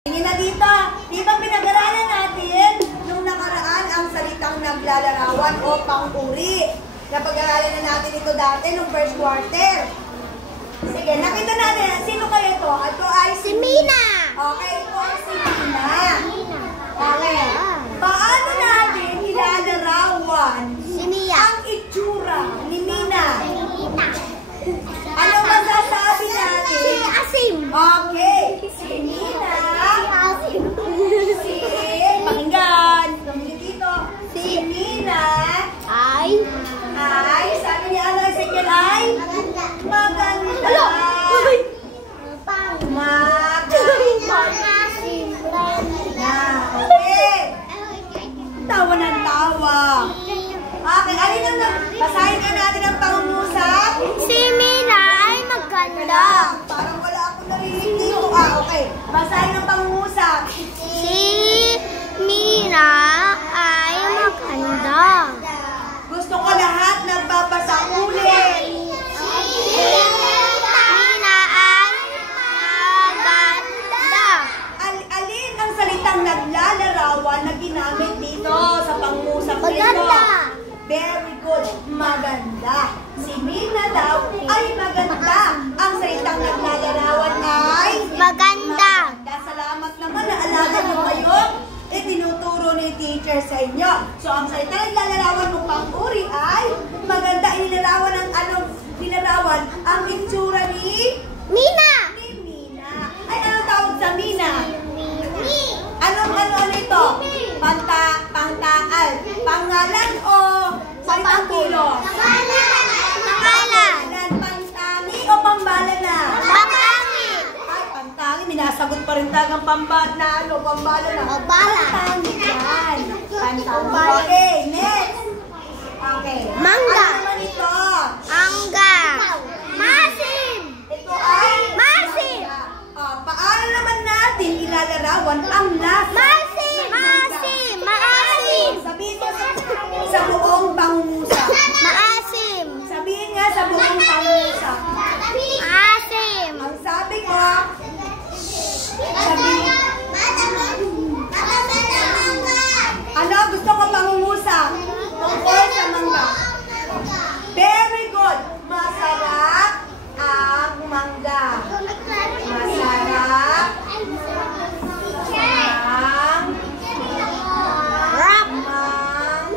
Tingin na dito. Di ba pinag-aralan natin nung nakaraan ang salitang naglalarawan o pang-uri? Napag-aralan na natin ito dati nung first quarter. Sige, nakita natin. Sino kayo ito? Ito ay Si Mina. Okay, ito ay si Mina. Okay. Paano natin ilalarawan Si Mia. ang itsura ni Mina? Ano masasabi natin? Si Asim. Okay. Si Mina. Asim. Pakinggan. Kami dito. Si Mina Ay. sabi ni Ano Ezekiel ay maganda. Okay. Tawa ng tawa. Okay, alin ang basahin ka natin ang pangungusap? Si Mina ay maganda. Parang wala akong narinig. Okay. Basahin ang pangungusap. Si Mina ay maganda. Gusto ko lahat nagbabasa ulit. Mina ay maganda. Alin ang salitang naglalarawan na ginamit dito sa pangungusap nito? Maganda. Very good. Maganda. Si Mina daw ay maganda. Ang salitang naglalarawan ay Maganda. Salamat naman, naalala mo kayo. Tinuturo ni teacher sa inyo. So, ang salitang naglalarawan ng pang-uri ay maganda. Inilarawan ang nilarawan ang itsura ni Mina. Mina. Ay, anong tawag sa Mina? Anong ito? Pantaan. Pangalan o salitang kilos? Pangalan. Pantangi o pambala na? Pangangit. Ay, pantangi. Minasagot pa rin tagang pambala na. Pambala na. Pambala. Pantangi yan. Pantangi. Okay, next. Okay. Mangga. Ano naman ito? Angga. Masim. Ito ay Masim. paano naman natin ilalarawan ang lasa? Masim. Masim. Maasim. Sabihin mo sa buong pangungusap. Maasim. Sabihin nga sa buong pangungusap. Asim. Ang sabi ko, sabihin, ano gusto ko pangungusap? Tungkol sa mangga. Very good. Masarap ang mangga. Masarap ang Rap.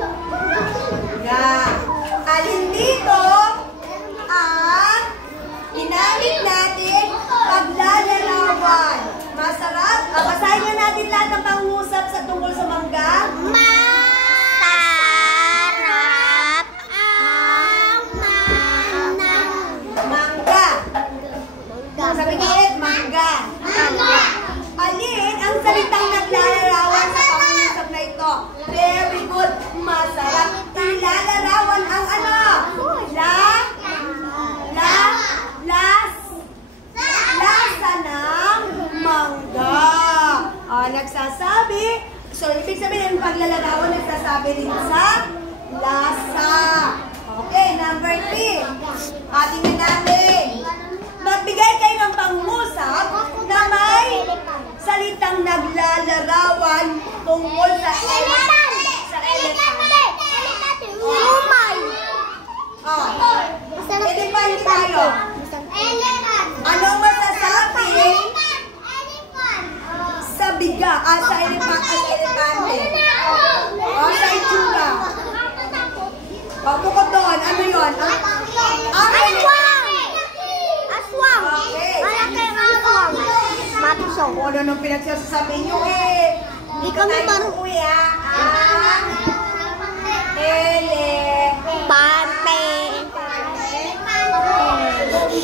mangga. Alin dito ang ginamit natin paglalarawan? Masarap. Basahin nga natin lahat ng pangungusap sa tungkol sa mangga. Masarap ang Mangga. Sabi niya, mangga. Alin ang salitang naglalarawan sa pangungusap na ito? Very good. Masarap. Ilalarawan ang ano? Lasa ng mangga. Nagsasabi. So, ibig sabihin, paglalarawan nagsasabi din sa lasa. Okay, number 3. Ating na natin. Magbigay kayo ng pangungusap na may salitang naglalarawan tungkol sa elephant. Umay. Elephant tayo. Anong masasabi sa biga? Sa elepante. Sa itsura. Bukod doon, ano yun? Aswang. Aswang. Okay. Malaki ang aswang. Matusok. Kung ano nung pinagsasabi nyo eh. Di kami marunong. Kuya, ang Pante.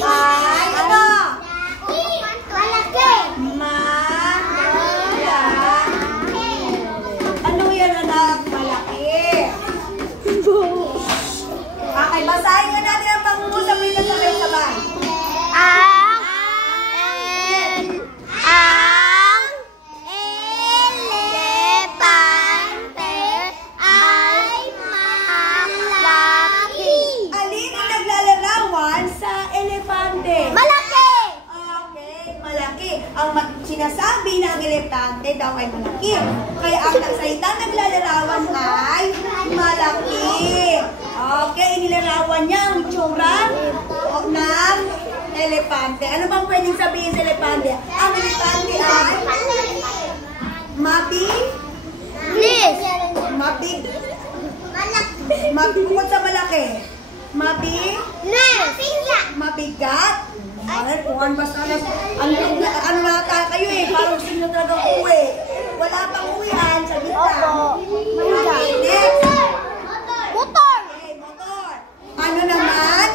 ay ano? Malaki. Ano yan anak? Malaki. Okay, basahin nga natin ang pangungusap nito sabay-sabay. Ang elepante ay malaki. Alin ang naglalarawan sa elepante? Malaki! elepante daw ay malaki. Kaya ang salitang naglalarawan ay malaki. Okay, inilarawan niya ang itsura ng elepante. Ano bang pwedeng sabihin sa elepante? Ang elepante ay bukod sa malaki. Mabigat. Ay, kuhan basta na. Ano nata kayo eh. Parang gusto nyo talaga uwi. Wala pang uwihan sa gitna. Next. Motor. Okay, motor. Ano naman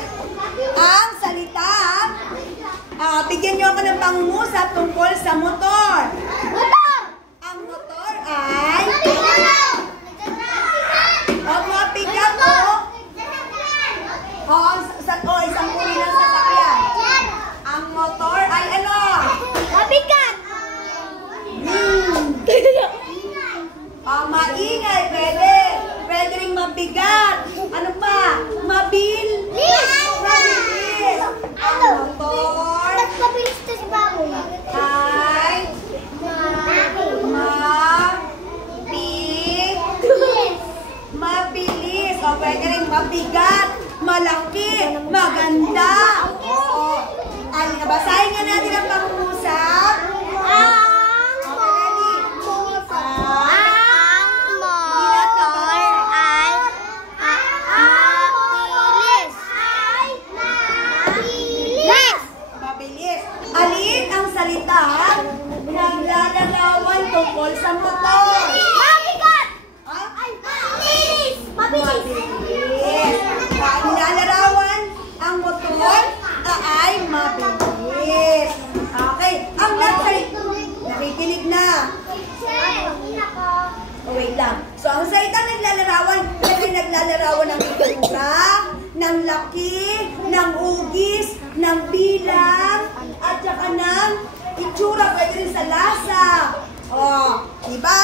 ang salita? Bigyan nyo ako ng pangungusap tungkol sa motor. Motor. Ang motor ay mabigat isang uri ng sasakyan. Ang motor ay ano? Mabigat. Maingay, pwede. Pwede rin mabigat. Ano pa? Mabilis. Ang motor Mabilis to si Baboy. ay mabilis. O, pwede rin mabigat, malaki, maganda. Oo. Ay, nabasahin nga natin ang pangungusap. Mabilis. Alin ang salita naglalarawan tungkol sa motor? Mabigat. Ha? Mabilis. Mabilis. Nilalarawan ang motor ay mabilis. Okay. Ang nagsalita, nakikinig na. Oh, wait lang. So, ang salita naglalarawan ng itsura, ng laki, ng ugis, ng bilang, at saka ng itsura, pwede rin sa lasa. Oh, diba?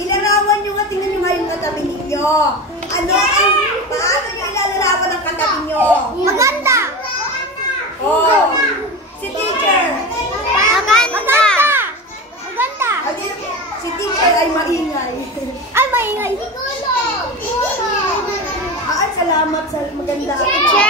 Ilarawan nyo nga, tingnan nyo nga yung katabi ninyo. Paano nyo ilalarawan ang katabi nyo? Maganda. Oh, si teacher. Maganda. Maganda. Si teacher ay maingay. Ay, maingay. Salamat sa maganda. Teacher.